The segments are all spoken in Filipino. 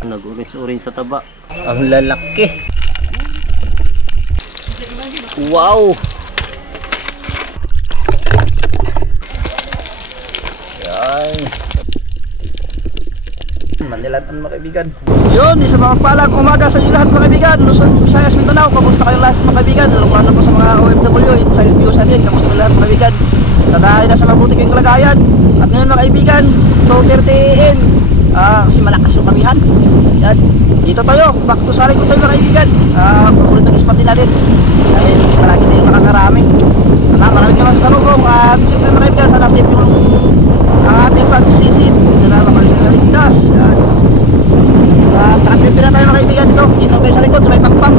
Nag-orange-orange sa taba. Ang lalaki. Wow. Yan. Mandilan mga kaibigan. Yun, isa mapagpalang umaga sa inyo lahat mga kaibigan. Luzon, Visayas, Mindanao. Kamusta kayo lahat mga kaibigan? Lalong-lalo po sa mga OFW, sa views natin. Kamusta kayo lahat mga kaibigan? Sana ay nasa mabuti kayong kalagayan. At ngayon mga kaibigan, 2:30 AM. Kasi malakas yung kamihan. Yan. Dito tayo, back to Sariko tayo mga kaibigan. Paborito ng spot din natin. Dahil palagi tayo makakarami. Maraming naman sa salubong. At siyempre mga kaibigan, sana safe yung ang ating pagsisid. Sana makaligtas. Yan. Nakapipira tayo mga kaibigan dito. Dito tayo sa likod, sa may pangpang.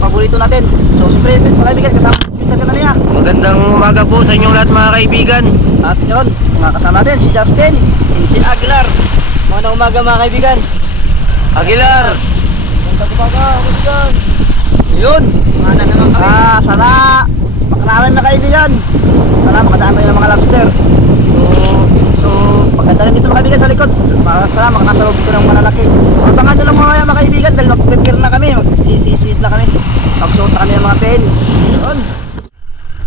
Paborito natin. So siyempre mga kaibigan, kasama Mr. Kanania. Magandang umaga po sa inyong lahat mga kaibigan. At yun, mga kasama natin si Justin, si Aguilar. Magandang umaga mga kaibigan. Aguilar. Magandang umaga kaibigan. Yun. Sana makaraman na kaibigan. Sana makadaan tayo ng mga lobster. So pagkanda rin dito mga kaibigan sa likod. Sana makakasalog dito ng malalaki. So tangan nyo lang mga kaibigan dahil mag-prepare na kami. Mag-sisid na kami. Magsuot na kami ng mga pens. Yun.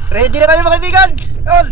Ready na kayo mga kaibigan. Yun.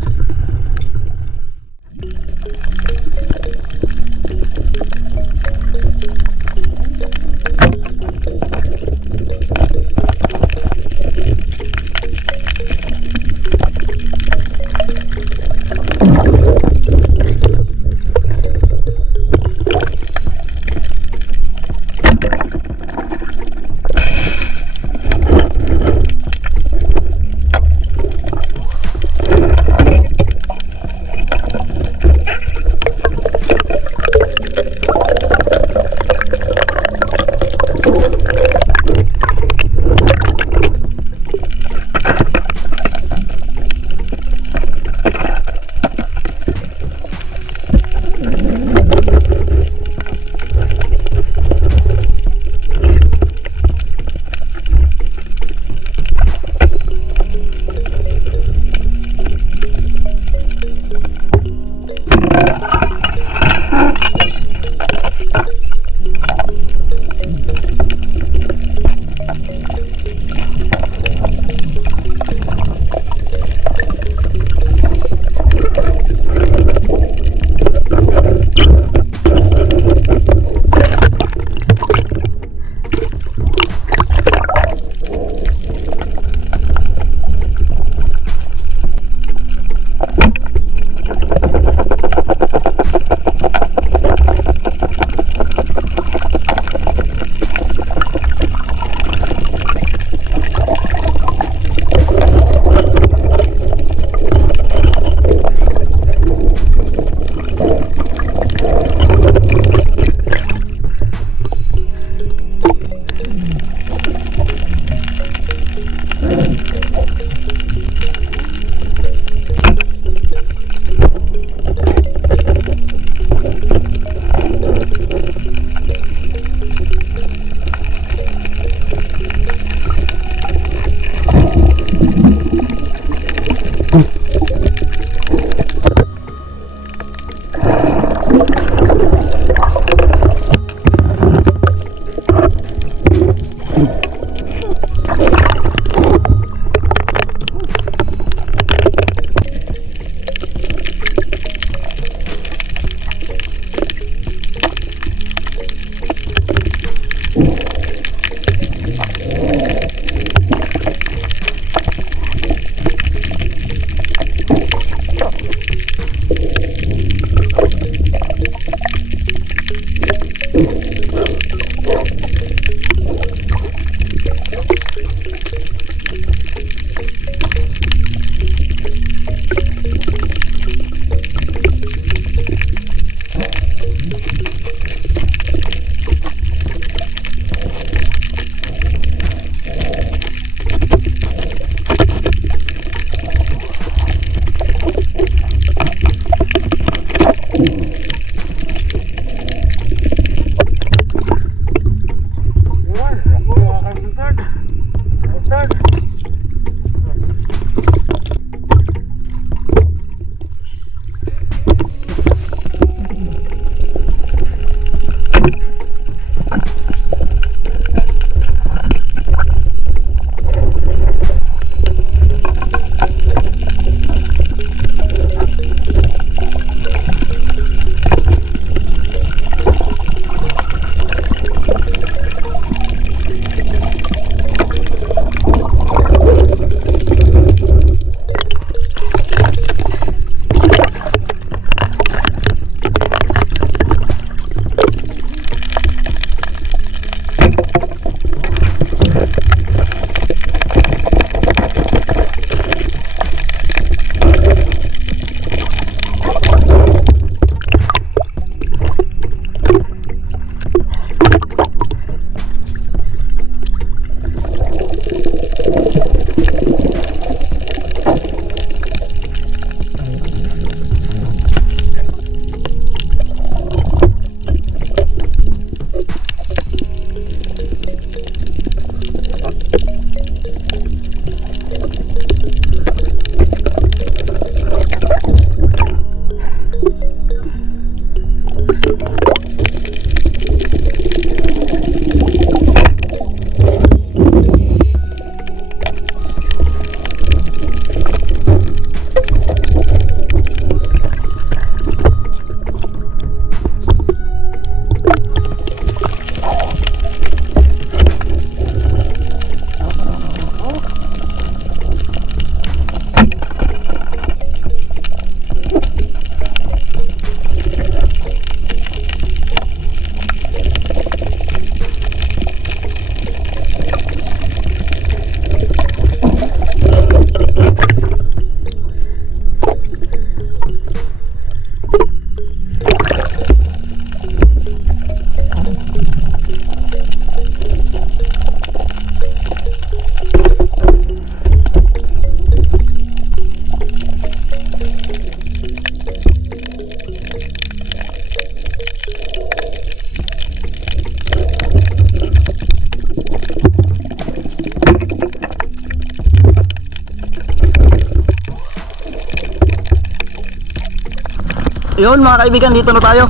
Yun mga kaibigan, dito na tayo.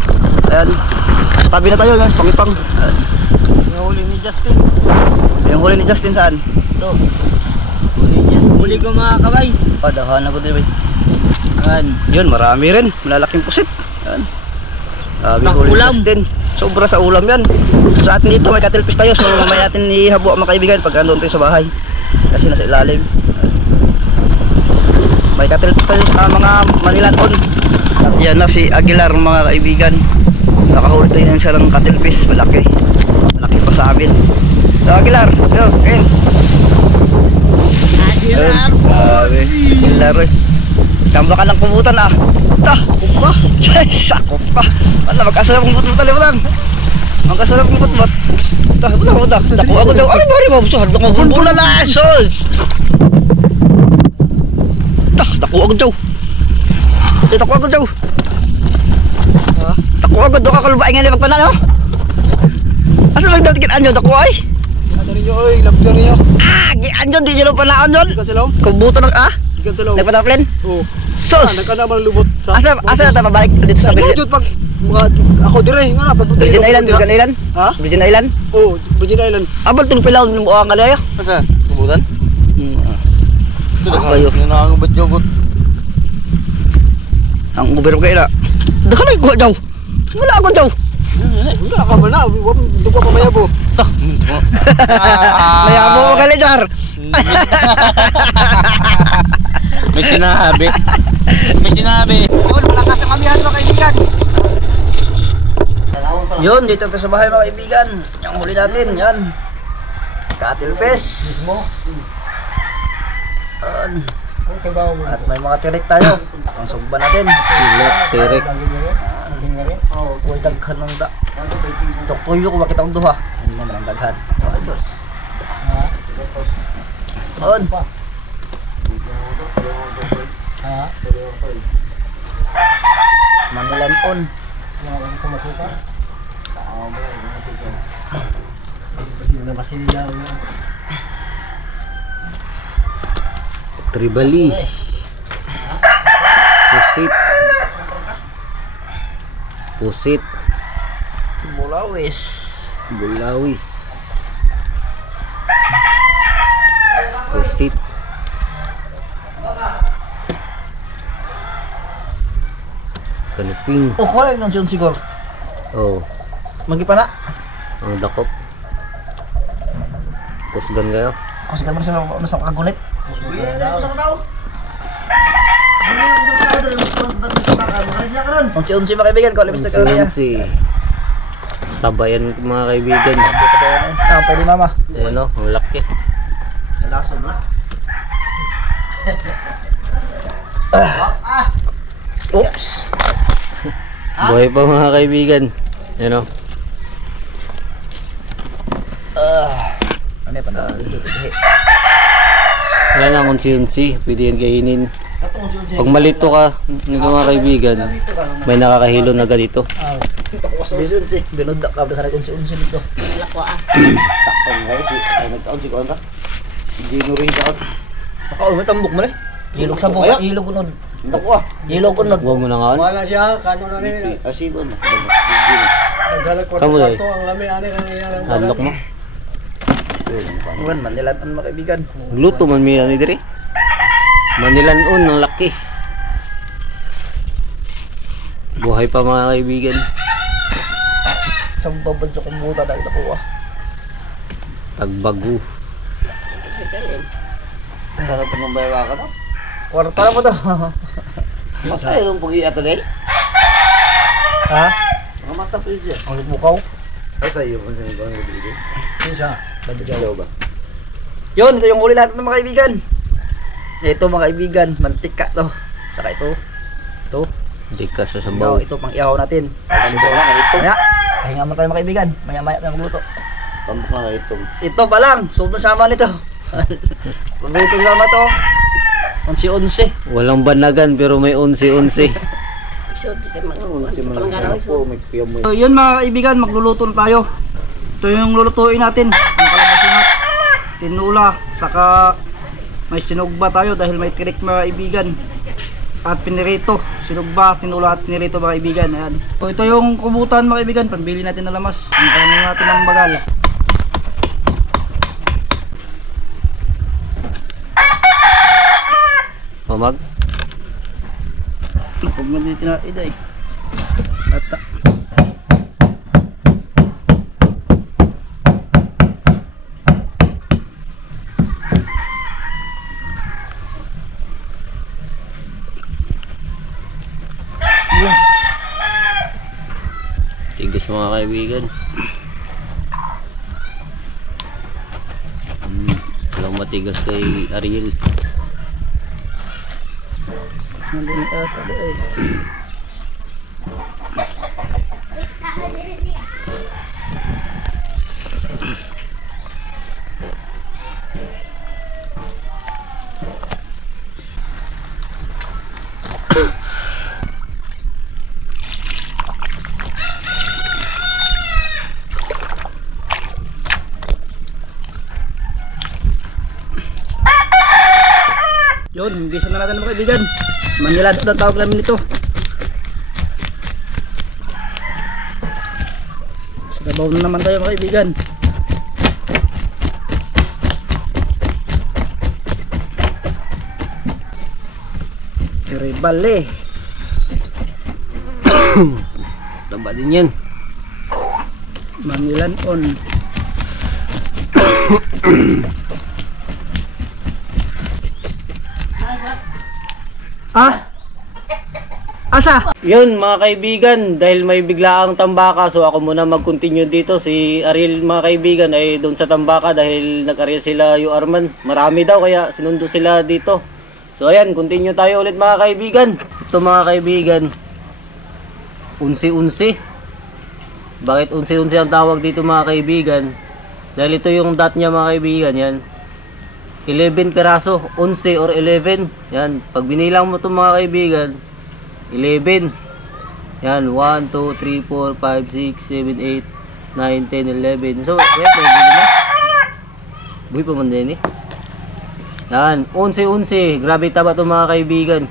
Ayan, tabi na tayo guys, pangipang. Yung huli ni Justin. Yung huli ni Justin saan? Ito. Huli ni Justin. Huli ko mga kabay. Padahan ako din. Ayan. Yun, marami rin, malalaking pusit. Ayan. Sabi Pang huli ni ulam. Justin. Sobra sa ulam yan. Sa atin dito may katilpis tayo, so mamaya natin ihabo mga kaibigan pag andun tayo sa bahay. Kasi nasa ilalim. May katilpis tayo sa mga manilanton. Yan na si Aguilar mga kaibigan. Nakahuli tayo ng siya ng katilpis. Malaki. Malaki pa sa amin. So Aguilar, yo, kain. Aguilar. Aguilar eh. Tamba ka ng kumutan ah. Puta, kupa. Yes, ako pa. Wala, magkasunod kong putmutan eh, lang. Magkasunod kong putmut. Puta. Dako ako daw. Ano ba rin mo? Suhad ako. Bulbula na, sos. Dako ako daw. Dako ako daw. Dako ako daw kakalubay nga na magpanalo. Asa lang daw tikitaan nyo? Dako ay? Ano rin nyo, oy. Love rin nyo. Gian dyan, di nyo lang panaon dyan. Ikan salaw? Kubuto ng Ikan salaw. nagpataplin? Oo. Sos! Nagkanamang lumot sa... Asa na pabalik dito sa Virgin? Jud pag... Ako dire, nga na. Virgin Island? Virgin Island? Ha? Virgin Island? Oo, Virgin Island. Abal tulog pilaw ng buwang ka daya? Asa? Kubutan? Kayo. Nangangabat yogot. Ang ubero kayo na. Daka na ikuha daw. Wala ako daw. Wala ka ba na? Doon pa mamaya po. Mayamo mo ka Lidar. May sinabi. May sinabi. Yun, malakas ang kamihan mga kaibigan. Yun, dito tayo sa bahay mga kaibigan. Yung huli natin, yan. Katilpes. At may mga tirik tayo. Ang sumba natin. Tirik. Huwag daghan ng da. Tuktuyo ko bakit ang duha. Hindi naman ang daghan. On. Manilan on. Tribali. Pusit. Bulawis. Bulawis. Pusit. Kaluping. Oh, kuha lang ng John siguro. Oh, Magipa na. ang dakop. Kusgan kayo. Kasi kami sa kagunit. Unsi-unsi mga kaibigan, kung alibis na karaniya. Tabayan mga kaibigan. Pwede mama. Ayan o, ang laki. Lason na. Oops. Buhay pa mga kaibigan. Ayan o. Ano yung panahon? Wala na unsi-unsi. Pwede yan kainin. Pag malito ka, nito mga kaibigan, may nakakahilo na ganito. Unsi-unsi. Binudak ka. Baka unsi-unsi dito. Lakwa takpan nga si. Ay nagtaon si Konra. Hindi mo rin taon. Baka may tambok mo rin. Ilog sa buka. Ilog unod. Ako Yelo ko na. Huwag mo na nga. Wala siya, kano na rin. Asibo na. Nagdalag ko Kamu, sa Day? to, ang lami, ano yung Hadlock mo. Kuan Manilan mga kaibigan. Luto man mila ni Diri. Manilanon ng laki. Buhay pa mga kaibigan. Sa babad sa kumbuta dahil ako Tagbago. Sarap ng bayawa ka to. Kwarta mo to. Masaya yung pugi ato day. Ha? Mga mata po siya. Ang bukaw. Ay sa'yo kung saan ikaw ang nabili. Isa. Badigaw ba? Yun, ito yung uli natin ng mga kaibigan. Ito mga kaibigan, mantika to. Saka ito. Ito. Hindi ka sa Sabaw. sabaw. Ito pang ihaw natin. Ito lang, ito. Kaya, pahinga mo tayo mga kaibigan. Maya-maya tayo magluto. Tambok na ito. Ito pa lang, sobrang sama nito. Paborito sama to. 11-11. Walang banagan pero may 11-11. So, yun mga kaibigan, magluluto na tayo. Ito yung lulutuin natin. Ang kalabasinat, tinula, saka may sinugba tayo dahil may tirik mga kaibigan. At pinirito, sinugba, tinula at pinirito mga kaibigan. Ayan. So, ito yung kubutan mga kaibigan, pambili natin ng lamas. Ang kanya natin ng bagal. Mamag? Huwag na dito na iday. Ata. Tigas mga kaibigan. Walang matigas kay Ariel. Nandun ata ay. Yun, bisa na natin mga kaibigan. Manila ang tawag namin ito. Sabaw na naman tayo mga kaibigan. Ribale. Taba din yan. Manilan on. Ah? Asa? Yun mga kaibigan, dahil may biglaang tambaka, so ako muna mag-continue dito. Si Ariel mga kaibigan ay doon sa tambaka dahil nag-area sila yung Arman. Marami daw kaya sinundo sila dito. So ayan, continue tayo ulit mga kaibigan. Ito mga kaibigan, unsi-unsi. Bakit unsi-unsi ang tawag dito mga kaibigan? Dahil ito yung dot niya mga kaibigan, yan. 11 piraso, 11 or 11. Yan, pag binilang mo ito mga kaibigan, 11. Yan, 1, 2, 3, 4, 5, 6, 7, 8, 9, 10, 11. So, yan, may bili na. Buhay pa man din eh. Yan, 11. Grabe taba ito mga kaibigan.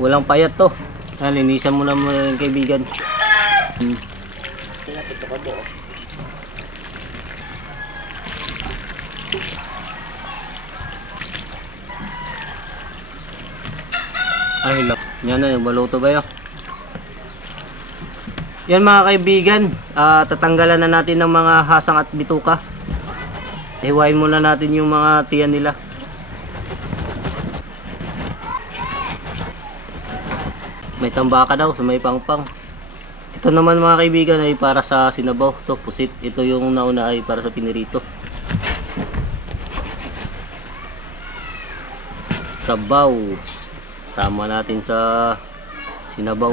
Walang payat to. Yan, linisan mo na muna ng kaibigan. Ay, yan na, nagbaluto ba yun? Yan mga kaibigan, tatanggalan na natin ng mga hasang at bituka. Hiwain muna natin yung mga tiyan nila. May tambaka daw sa may pangpang. Ito naman mga kaibigan ay para sa sinabaw. Ito, pusit. Ito yung nauna ay para sa pinirito. Sabaw. Sama natin sa sinabaw.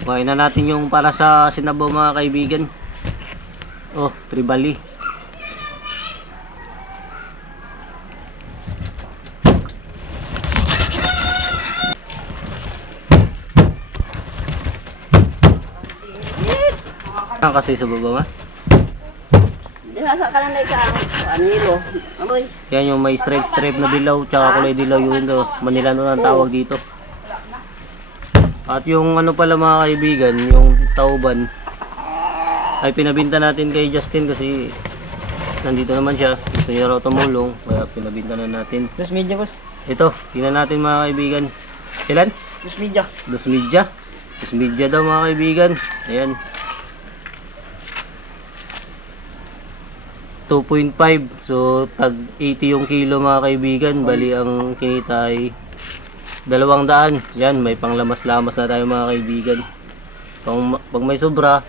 Kuhain na natin yung para sa sinabaw mga kaibigan. Oh, tribali. Kasi sa baba ma? nasa kalanday ka. Anilo. Amoy. Yan yung may stripe na dilaw, tsaka kulay dilaw yun to. Manila nun ang tawag dito. At yung ano pala mga kaibigan, yung tauban ay pinabinta natin kay Justin kasi nandito naman siya. Gusto niya raw tumulong, kaya pinabinta na natin. Dos media, boss. Ito, tingnan natin mga kaibigan. Ilan? Dos media. 2 media. 2 media daw mga kaibigan. Ayan. 2.5. So, tag 80 yung kilo mga kaibigan. Bali, ang kinita ay 200. Yan, may panglamas-lamas na tayo mga kaibigan. Pag may sobra,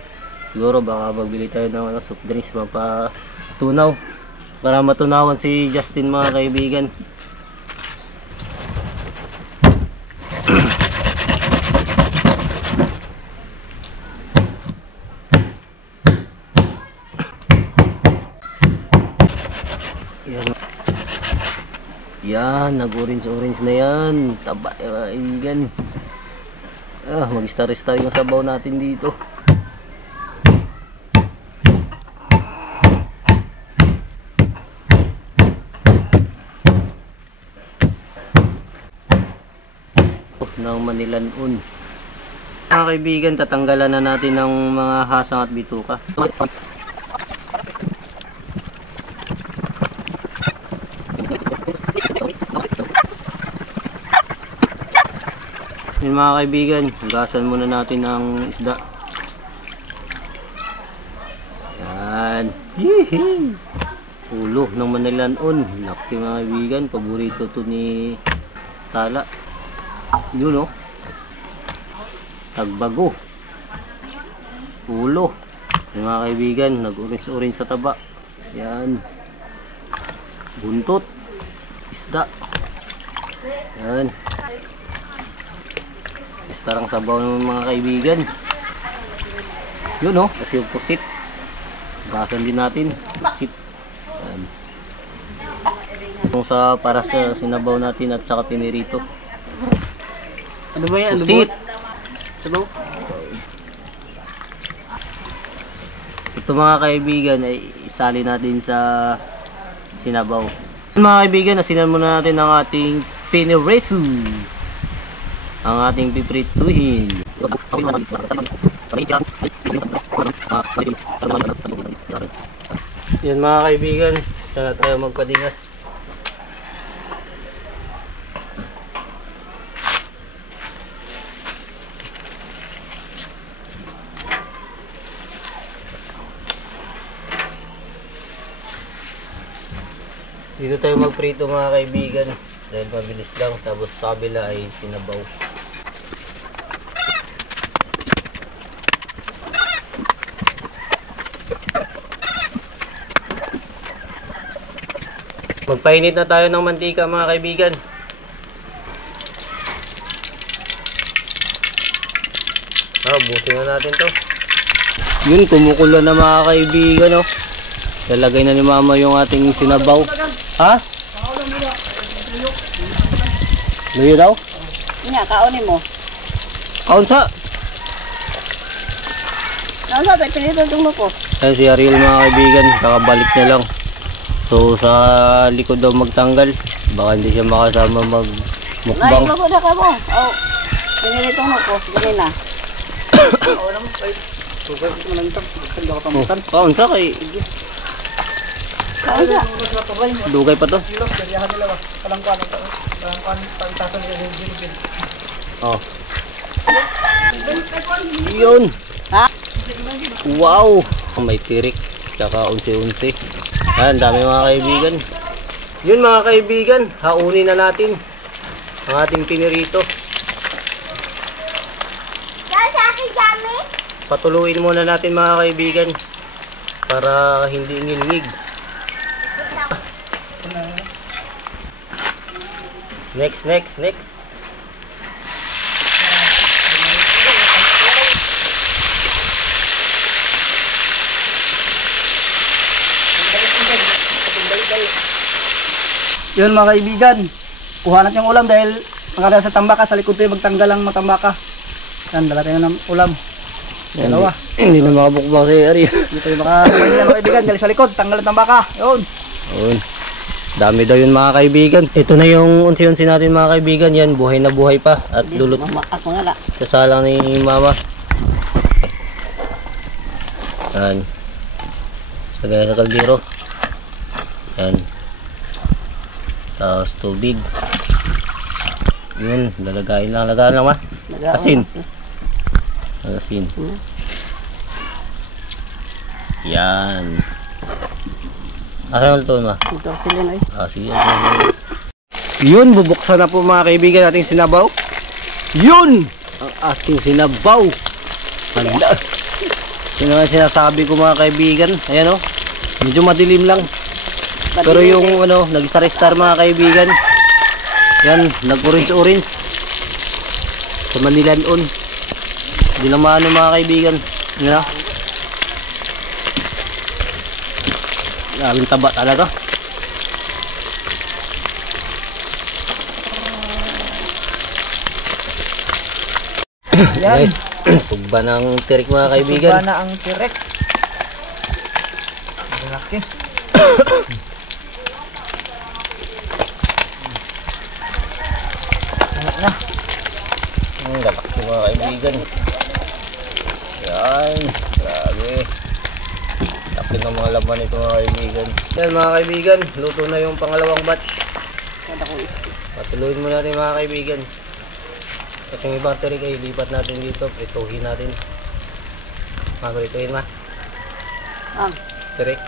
siguro baka magbili tayo ng soft drinks mapatunaw. Para matunawan si Justin mga kaibigan. Yan, nag-orange na yan. Taba, kaibigan. Mag-star-star yung sabaw natin dito. Ng Manilanon. Mga kaibigan, tatanggalan na natin ng mga hasang at bituka. Yun mga kaibigan, hugasan muna natin ang isda. Yan. Yee! Ulo ng Manilanon. Laki mga kaibigan, paborito to ni Tala. Yun o. Tagbago. Ulo. Yung mga kaibigan, nag-orange sa taba. Yan. Buntot. Isda. Yan. Istarang sabaw ng mga kaibigan. Yun o. Kasi yung pusit. Gasan din natin. Pusit. Yan. Yung para sa sinabaw natin at saka pinirito. Ano ba yan? Pusit. Sabaw? Ito mga kaibigan ay isali natin sa sinabaw. Mga kaibigan, nasinan muna natin ang ating pinirito. Ang ating piprituhin. Yan mga kaibigan, sana tayo magpadingas. Dito tayo magprito mga kaibigan dahil mabilis lang, tapos sa kabila ay sinabaw. Magpainit na tayo ng mantika mga kaibigan. Butin na natin to. Yun, kumukulo na mga kaibigan oh. Lalagay na ni mama yung ating sinabaw. Ha? Luyo daw? Nya, kaunin mo. Kaon sa? Ano sabi, pinitutong mo ko. Ayan si Ariel mga kaibigan, kakabalik niya lang. So sa likod daw magtanggal, baka hindi siya makasama magmukbang. Ay, mabuda ka mo. Oh, pinitutong mo ko. Ganyan na. Kaon sa kay... Kaunin sa. Dugay pa to. Oh. Yun. Ha? Wow. May tirik. Tsaka unsi-unsi. Ayan, dami mga kaibigan. Yun mga kaibigan, haunin na natin ang ating pinirito. Patuluin muna natin mga kaibigan para hindi ngilngig. Next. Yun mga kaibigan, kuha natin yung ulam dahil makadala sa tambaka, sa likod tayo magtanggal ang matambaka. Yan, dala tayo ng ulam. Dalawa. Hindi na makabukbang si Ariel. Dito yung makakuha nila mga kaibigan. Dali sa likod, tanggalan ng baka. Yun. Yun. Dami daw yun mga kaibigan. Ito na yung unsi-unsi natin mga kaibigan. Yan, buhay na buhay pa. At lulot Mama, ako nga la. kasalang ni mama. Yan. Lagay sa kaldero. Yan. Tapos tubig. Yun, lalagayin lang ma. Asin. Asin. Yan. Asan ulit ito ma? Ito sila na eh. Sige. Yun, bubuksan na po mga kaibigan ating sinabaw. Yun! Ang ating sinabaw. Hala. Yun ang sinasabi ko mga kaibigan. Ayan o. Medyo madilim lang. Pero yung ano, nag-star mga kaibigan. Yan, nag-orange-orange. Sa Manilanon. Hindi lang maano mga kaibigan. Yan o. Grabing taba talaga. Yan. Guys, sugba ng tirik mga kaibigan. Sugba na ang tirek. Malaki. Na. Ang lalaki mga kaibigan. Yan, grabe. Laki ng mga laman nito mga kaibigan. Yan mga kaibigan, luto na yung pangalawang batch. Patuloyin mo natin mga kaibigan. Kasi yung ibang tirik ay lipat natin dito. Prituhin natin. Prituhin ma. Tirik.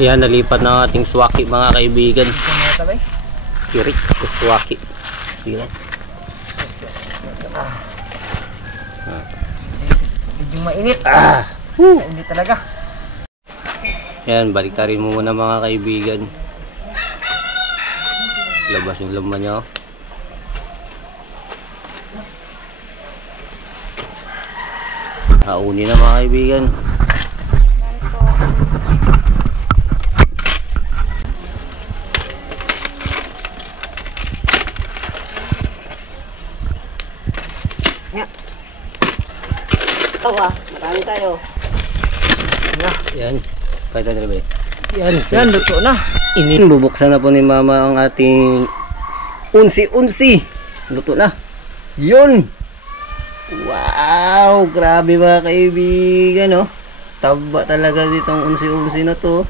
Yan, nalipat na ang ating swaki mga kaibigan. Tirik o swaki. Sige lang. Medyo mainit. Hindi talaga. Yan, baliktarin mo muna mga kaibigan. Labas yung laman niya. Hauni na mga kaibigan. Tawa, marami tayo. Yan. Pwede na rin. Yan. Yan, luto na. Bubuksan na po ni mama ang ating unsi-unsi. Luto na. Yun! Wow! Grabe mga kaibigan, no? Taba talaga ditong unsi-unsi na to.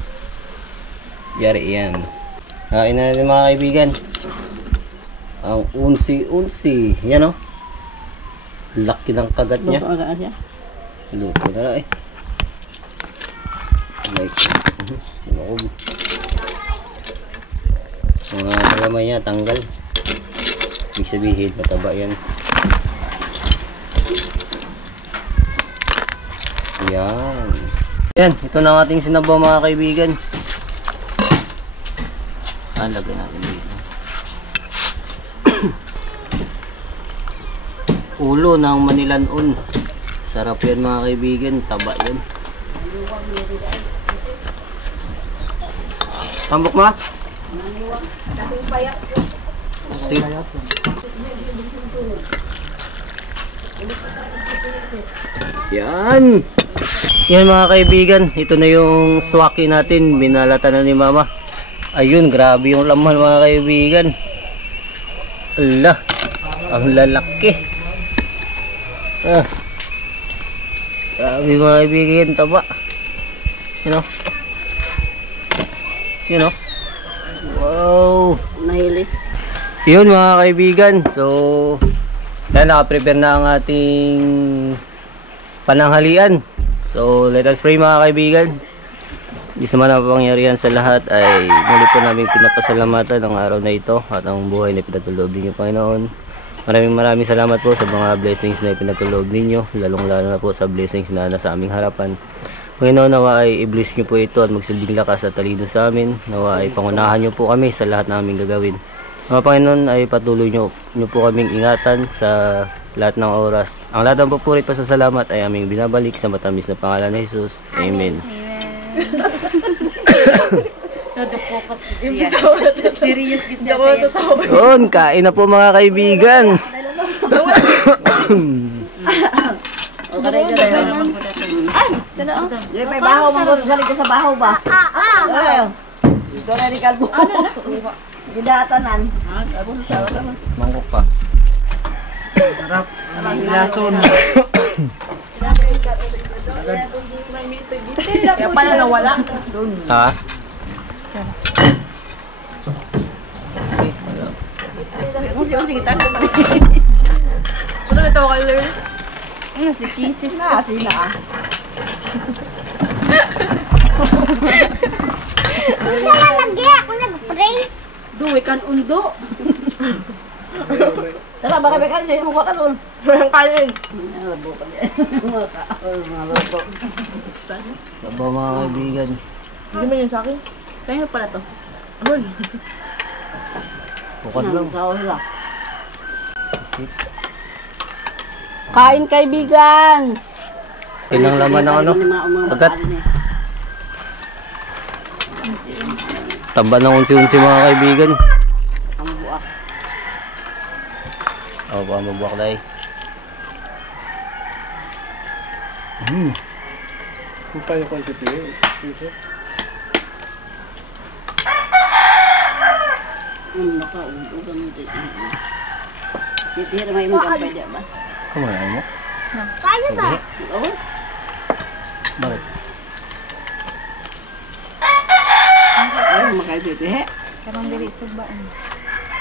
Yari yan. Kain na natin mga kaibigan. Ang unsi-unsi. Yan, no? Laki ng kagat niya. Luto agad siya. Luto na lang eh. Like, mga kalamay niya tanggal. Ibig sabihin mataba yan. Yan. Yan, ito na ang ating sinabaw mga kaibigan. Lagay natin dito. Ulo ng Manilanon. Sarap yan mga kaibigan, taba yan. Tambok ma? Sige. Yan. Yan mga kaibigan, ito na yung swaki natin, binalatan na ni mama. Ayun, grabe yung laman mga kaibigan. Ala, ang lalaki. Grabe mga kaibigan, taba. You know? You know? Wow! Nahilis. Yun mga kaibigan, so dahil naka-prepare na ang ating pananghalian. So let us pray mga kaibigan. Diyos naman ang pangyarihan sa lahat ay muli po namin pinapasalamatan ang araw na ito at ang buhay na pinagkaloob ninyo Panginoon. Maraming salamat po sa mga blessings na pinagkaloob ninyo, lalong lalo na po sa blessings na nasa aming harapan. Panginoon, nawa ay i-bless nyo po ito at magsilbing lakas at talino sa amin. Nawa ay pangunahan nyo po kami sa lahat na aming gagawin. Mga Panginoon ay patuloy nyo po kaming ingatan sa lahat ng oras. Ang lahat ng papuri pa sa salamat ay aming binabalik sa matamis na pangalan ni Jesus. Amen. Serious gid siya. Yun, kain na po mga kaibigan. Ay, tala oh. Di may bahaw mo galing ka sa bahaw ba? Ay. Ito na ni kalbo. Gidatanan. Mangkok pa. Ilason. Kaya pala nawala. Ha? Sige, tayo. Ano ito kayo? Si Kisses na. Sila ah. Saan lagi ako nag-pray? Duwi kan undo. Tara, baka may kasi mukha ka doon. Walang kanin. Sabaw mga kaibigan. Hindi man yun sa akin. Kaya pala to. Bukod lang. Kain kaibigan. Ilang laman ng ano? Agad. Tamba ng unsi-unsi mga kaibigan. Ang buak. Oo, baka mabuwak dahil. Kung paano ko ito piso? Nakauugan mo dito. Titira may mga pwede ba? Kamalain mo? Kaya ba? Oo. Bakit? Ay, makaibibihe. Karang diri subaan.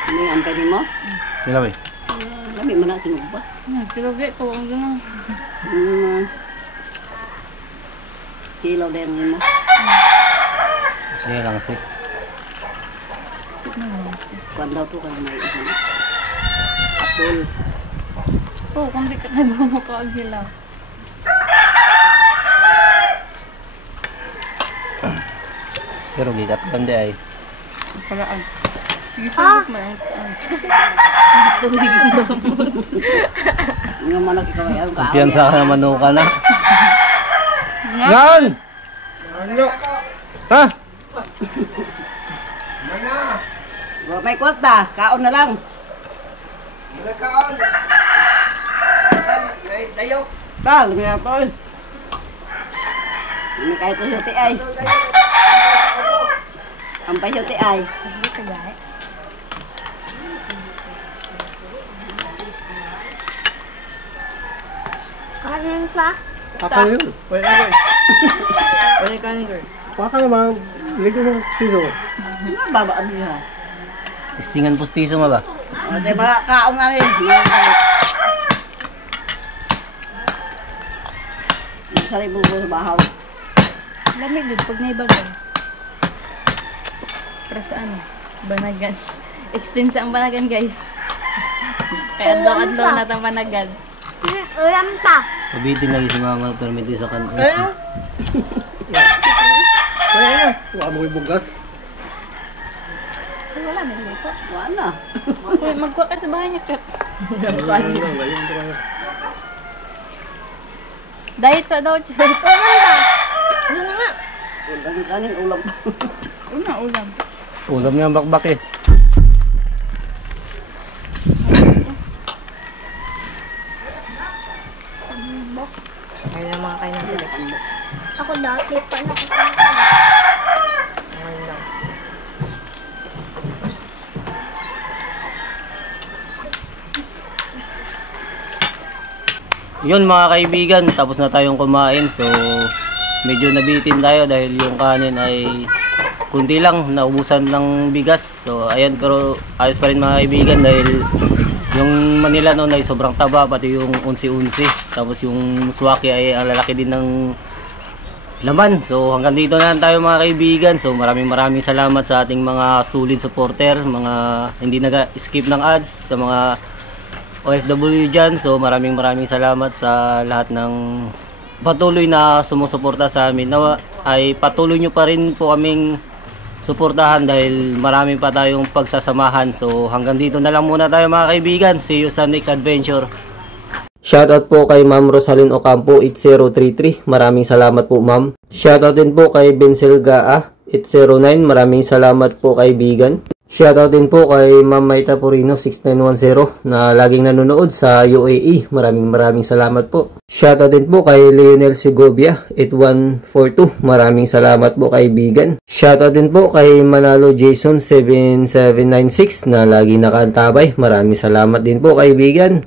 Ano yung pwede mo? Nilaway. Lami mo na sinugba. Silogi ko ang ganun. Kilaw na yung mo. Sige lang si. Kuwan daw to kayo may isa na. Apol. Oo, kung di ka kayo mo kaagilaw. Pero gigat bande ay. Paraan. Sige, sabot mo. Tuloy mo. Nga manok ikaw yan. Kumpiyansa ka naman ka na. Yan! Ha? May kwarta. Kaon na lang. Nagkaon! Tayo! Tal, may apol. Hindi kayo ito siya ay. Ampay siya ay. Kanin pa? Apa yun? Wala kanin girl. Baka naman, ligo ng piso. Babaan niya. Istingan pustiso nga ba? O, di ba, kaon na rin. Sari bubo sa bahaw. Lamig yun, pag naibagan. Para sa ano? Banagan. Extend sa ang banagan, guys. Kaya adlaw-adlaw na itang banagan. Ulam pa. Pabitin lagi si mama permiti sa kanto. Wala na. Wala mo ibugas. Ay, wala na luto. Wala. Uy, magkuha ka sa bahay niya, Kat. Diet pa daw, Kat. Ulam ba? Ano nga? Ulam kanin, ulam. Ulam. Ulam niya ang bakbak eh. Kaya na mga kain ng telepono. Ako dati pa na. Yun mga kaibigan, tapos na tayong kumain. So medyo nabitin tayo dahil yung kanin ay kunti lang, naubusan ng bigas. So ayan, pero ayos pa rin mga kaibigan dahil yung Manila noon ay sobrang taba, pati yung unsi-unsi. Tapos yung suwaki ay ang lalaki din ng laman. So hanggang dito na lang tayo mga kaibigan. So maraming salamat sa ating mga solid supporter, mga hindi nag-skip ng ads, sa mga OFW dyan. So maraming salamat sa lahat ng patuloy na sumusuporta sa amin. Nawa ay patuloy nyo pa rin po kaming suportahan dahil marami pa tayong pagsasamahan. So hanggang dito na lang muna tayo mga kaibigan. See you sa next adventure. Shoutout po kay Ma'am Rosalyn Ocampo 8033. Maraming salamat po ma'am. Shoutout din po kay Bensel Gaa 809. Maraming salamat po kaibigan. Shoutout din po kay Ma'am Maita Purino 6910 na laging nanonood sa UAE. Maraming salamat po. Shoutout din po kay Leonel Segovia 8142. Maraming salamat po kaibigan. Shoutout din po kay Manalo Jason 7796 na laging nakaantabay. Maraming salamat din po kaibigan.